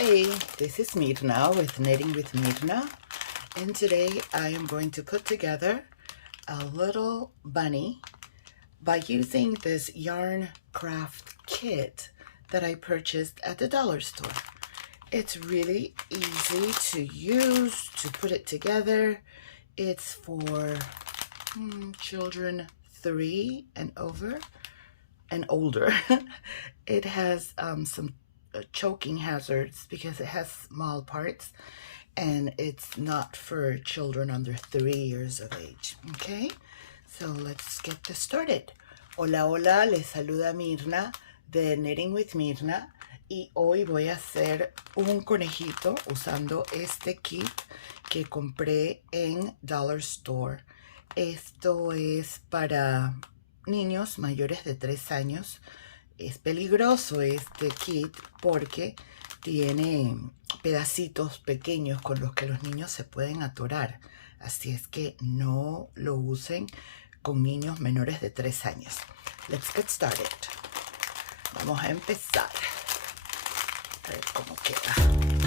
Hi, this is Mirna with Knitting with Mirna, and today I am going to put together a little bunny by using this yarn craft kit that I purchased at the dollar store. It's really easy to use, to put it together. It's for children 3 and over and older. It has some choking hazards because it has small parts, and it's not for children under 3 years of age. Okay, so let's get this started. Hola, hola, les saluda Mirna de Knitting with Mirna, y hoy voy a hacer un conejito usando este kit que compré en Dollar Store. Esto es para niños mayores de 3 años. Es peligroso este kit porque tiene pedacitos pequeños con los que los niños se pueden atorar. Así es que no lo usen con niños menores de 3 años. Let's get started. Vamos a empezar. A ver cómo queda.